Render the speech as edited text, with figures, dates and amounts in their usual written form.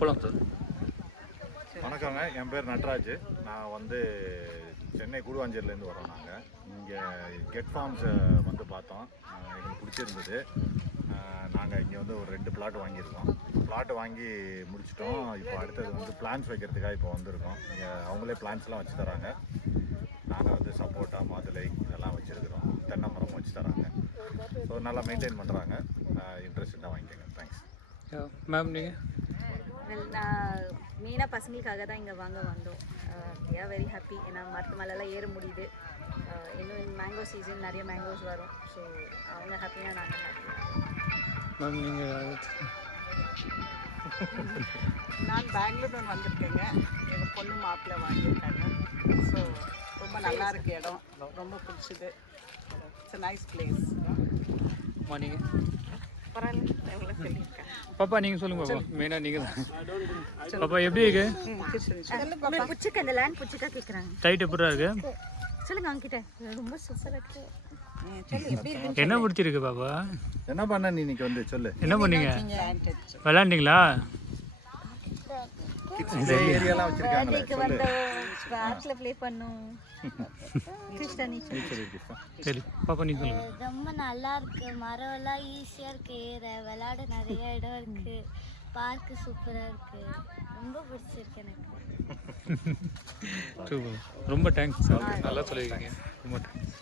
போகலாம் சார். வணக்கங்க, என் பேர் நட்ராஜ். நான் வந்து சென்னை கூடுவாஞ்சேரியிலேருந்து வரோம். நாங்கள் இங்கே கெட் ஃபார்ம்ஸை வந்து பார்த்தோம், எங்களுக்கு பிடிச்சிருந்தது. நாங்கள் இங்கே வந்து ஒரு 2 பிளாட் வாங்கியிருக்கோம். பிளாட் வாங்கி முடிச்சிட்டோம். இப்போ அடுத்தது வந்து பிளான்ஸ் வைக்கிறதுக்காக இப்போ வந்திருக்கோம். இங்கே அவங்களே பிளான்ஸ்லாம் வச்சு தராங்க. நாங்கள் வந்து சப்போட்டா, மாதுளை இதெல்லாம் வச்சுருக்கிறோம். தென்னை மரம் வச்சு தராங்க. ஸோ நல்லா மெயின்டைன் பண்ணுறாங்க. இன்ட்ரெஸ்ட் தான் வாங்கிக்கோங்க. தேங்க்ஸ். மேம் நீங்கள்? நான் மெயினாக பசங்களுக்காக தான் இங்கே வாங்க வந்தோம். They are very happy. ஏன்னா மரத்து மேலெல்லாம் ஏற முடியுது. இன்னும் மேங்கோ சீசன், நிறைய மேங்கோஸ் வரும். ஸோ அவங்க ஹாப்பியாக நாங்கள் ஹாப்பி. மேம் நீங்கள்? நான் பெங்களூர் வந்திருக்கேங்க. எங்கள் பொண்ணு மாப்பிள்ளை வாங்கியிருக்காங்க. ஸோ ரொம்ப நல்லா இருக்கு இடம், ரொம்ப பிடிச்சிது. It's a nice place. நீங்கள்? பரவாயில்ல, எவ்வளோ சொல்லியிருக்கேன். பாப்பா நீங்கள் சொல்லுங்கள் பாப்பா. மெயினாக நீங்கள் தான். பாப்பா எப்படி இருக்கு? புச்சுக்க இந்த லேண்ட் புச்சுக்கா கேட்குறாங்க. டைட் எப்படா இருக்கு? சொல்லுங்க அவங்ககிட்ட. ரொம்ப சூப்பராக இருக்கு. என்ன பிடிச்சிருக்கு பாப்பா? என்ன பண்ண நீ இன்னைக்கு வந்து சொல்லு. என்ன பண்ணீங்க? விளாண்டிங்களா? ஏரியாலாம் வச்சிருக்காங்களே, சொல்லு. பார்க்ல ப்ளே பண்ணோம். சரி பாப்பா நீ சொல்லுங்க. ரொம்ப நல்லா இருக்கு. மரம் எல்லாம் ஈஸியா இருக்கு, ஏற விளையாட நிறைய இடம் இருக்கு. பார்க்கு சூப்பரா இருக்கு. ரொம்ப பிடிச்சிருக்கு எனக்கு. ரொம்ப தேங்க்ஸ் சார், நல்லா சொல்லியிருக்கீங்க. ரொம்ப தேங்க்ஸ்.